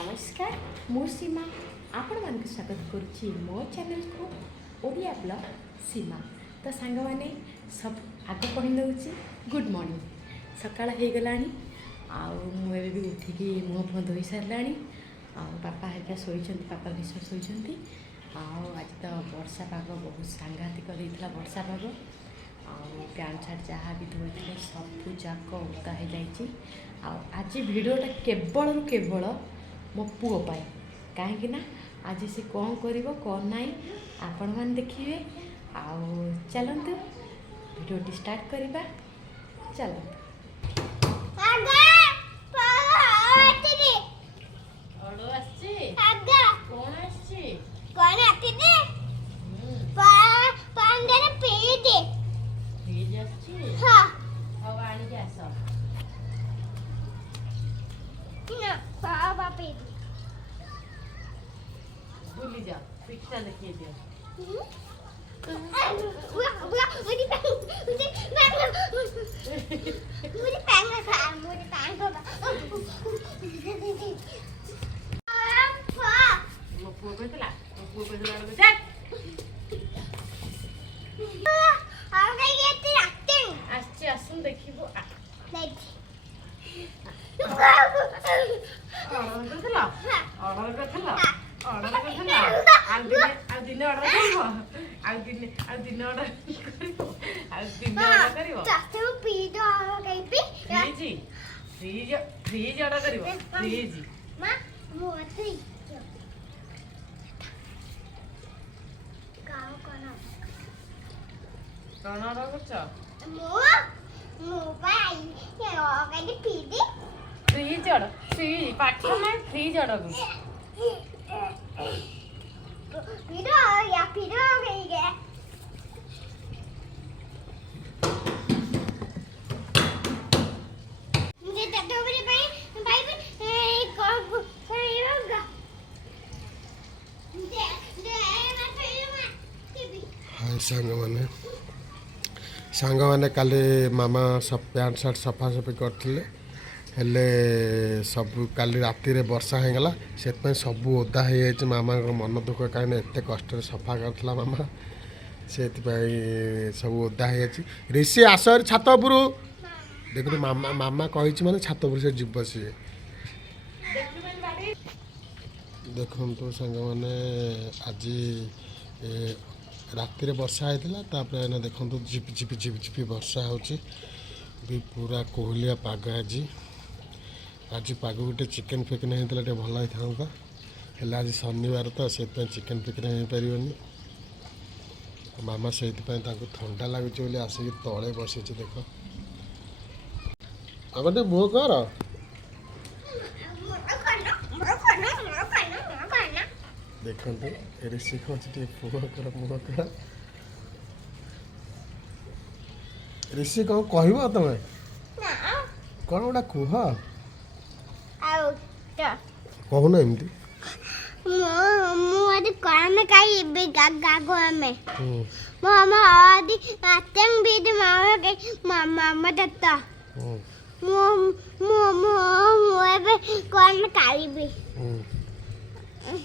नमस्कार मु सीमा आपण मान स्वागत करुच्ची मो चैनल को ओडिया ब्लॉग सीमा। तो सांग मैंने सब आग कही दूसरी गुड मॉर्निंग सकाळ हो गला मुझे भी उठिकी मुँह फुह धोई सारा बापा हरिका शोचती पापा भीषण शोचती आज तो वर्षा पाग बहुत सांघातिक होता वर्षा पाग पैंट सार्ट जहाँ भी धोते सबू जाक ओदा हो जाए। आज भिडटा केवल रु केवल मो पुओ पाए कहीं आज सी कौन कर कौन ना आपण मैंने देखिए चलतु भिडियोटी स्टार्ट करवा चलतु। भूली जाओ पिक्चर देखिए दियो आसुन देखिबो दिन ऑर्डर फ्रिज ऑर्डर करिवो फ्रिज मां मोती गाओ कोन ऑर्डर करछ मोबाइल ये ऑर्डर फ्रिज ऑर्डर फ्रिज पाठ में फ्रिज ऑर्डर फिर गई है मुझे भाई सांग मैंने काले मामा सब पैंट सार्ट सफा सफी करते हेले सब काली राति रे वर्षा होगला से सब ओदा हो मामा मन दुख कहीं एत कष्ट सफा करता मामा से सब ओदा हो ऋषि आस छात उपर देख मामा मामा कही माने छात उपर से जीव सी देखु सांग मैंने आज राति रे वर्षा होता देखो झिपि झिपि झिपि झिपि वर्षा होची पूरा कोहलिया पाग आज पाग गोटे चिकेन फिकेन होता भल होता है आज शनिवार तो से चिकेन फिकेन हो पारनी मामा से ठंडा लगुच आसिक तले बसी देख आगे मुह कर देखते ऋषि कौन पुह कर मुह कर ऋषि कौन कह तुम्हें कौन गोटा कुह कहून एमती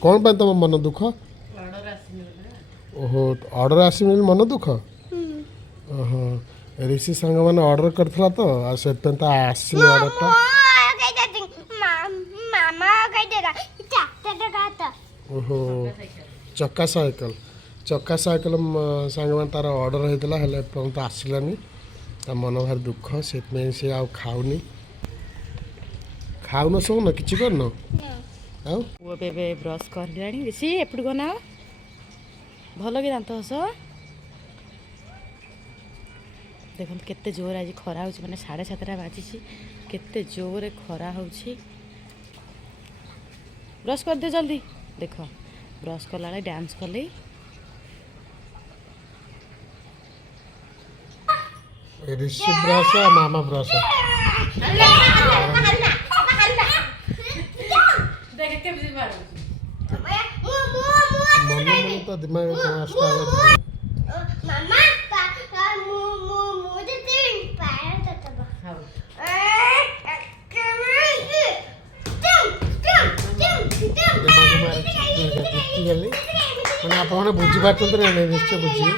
कौन पे तुम मन दुख ओहो ऑर्डर आसी मन दुख ओहो ऋषि सांग मैंने ऑर्डर करथिला तो से आसी ऑर्डर ओहो चक्का साइकिल सांग मैंने तार ऑर्डर होता है तो आसलानी मन भारी दुख से खाऊनी खाऊन शोन कि करन पुओ बेबे ब्रश कर ऋषि एपट गना भल कि दांत हस देख केते जोर आज खरा हो मैंने 7:30 बाजी केते जोर खरा हो ब्रश कर दे जल्दी देख ब्रश कला डांस कले ऋषि ब्रश मामा ब्रश मन तो दिमाग ଜିତିଗଲି ମାନେ ଆପଣମାନେ ବୁଝିପାରୁଛନ୍ତି ନା ନାହିଁ ନିଶ୍ଚୟ ବୁଝିବେ।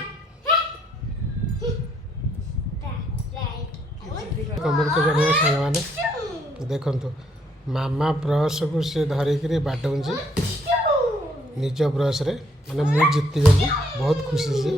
କମେଣ୍ଟ କରି ଜଣାଇବା ସାଙ୍ଗମାନେ। ଦେଖନ୍ତୁ ମାମା ବ୍ରସ୍କୁ ସେ ଧରିକିରି ବାଡ଼ଉଛି ନିଜ ବ୍ରସ୍ରେ ମାନେ ମୁଁ ଜିତିଗଲି ବହୁତ ଖୁସି ସେ।